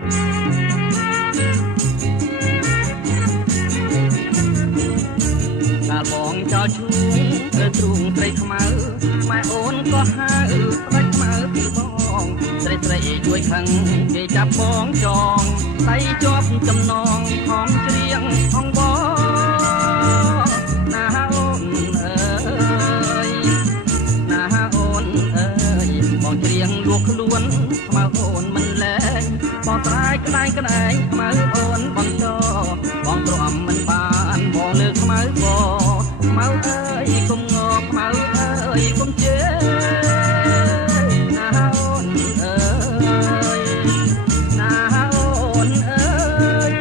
កាលបងចោលឈូងទៅទ្រូងត្រីខ្មៅម៉ែអូនក៏ហៅស្ដេចខ្មៅពីបងត្រីជួយខឹងគេចាប់បងចងដៃជាប់ចំណងខំច្រៀងអងបងណាអូនអើយណាអូនអើយបងច្រៀងលួចខ្លួនខ្មៅអូនមិនលែងបងត្រាយក្តែងខ្មៅអូនបងចោបងទ្រាំមិនបានបងលើកខ្មៅបងខ្មៅអើយកុំងអខ្មៅអើយកុំជេរណាអូនអើយណាអូនអើយ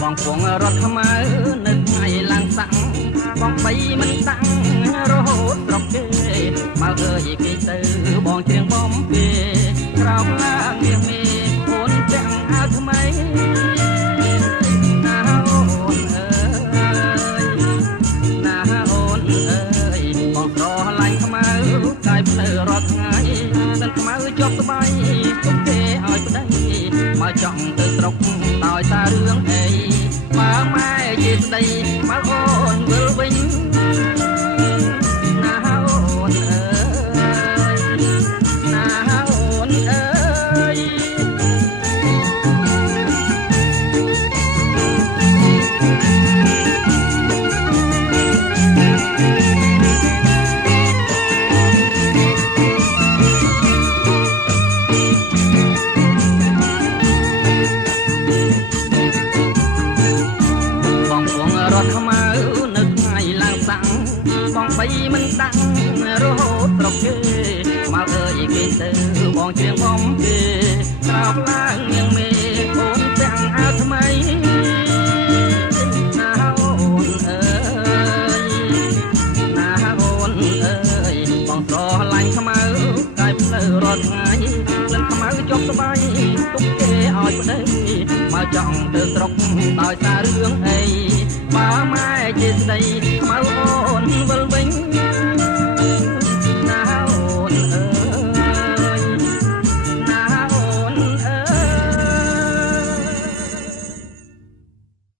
បងពងរត់ខ្មៅនៅថ្ងៃឡើងសាំងបងបីមិនតាំងរហូតត្រកគេមកអើយគេទៅបងច្រៀងបំពេក្រោមឡើងមាសមេអូនទាំងអាវថ្មីណាអូនអើយណាអូនអើយបងស្រឡាញ់ខ្មៅកាយផ្លូវរាល់ថ្ងៃសិនខ្មៅជាប់ស្បៃទុកទេឲ្យប្តីមកចង់ទៅស្រុកដោយសាររឿងអីបើម៉ែជាស្ដីមកអូនវិលវិញណាអូនអើយណាអូនអើយរត់ខ្មៅនៅថ្ងៃឡើងសាំងបងបីមិនតាំងរហូតត្រកគេមកអើយគេទៅបងច្រៀងបំពេក្រោបឡើងនាងមេអូនទាំងអាវថ្មីណាអូនអើយណាអូនអើយបងស្រឡាញ់ខ្មៅកាយផ្លូវរាល់ថ្ងៃក្លិនខ្មៅជាប់ស្បៃទុកគេឲ្យប្តីមកចង់ទៅស្រុកដោយសាររឿងអីបើម៉ែជាស្ដី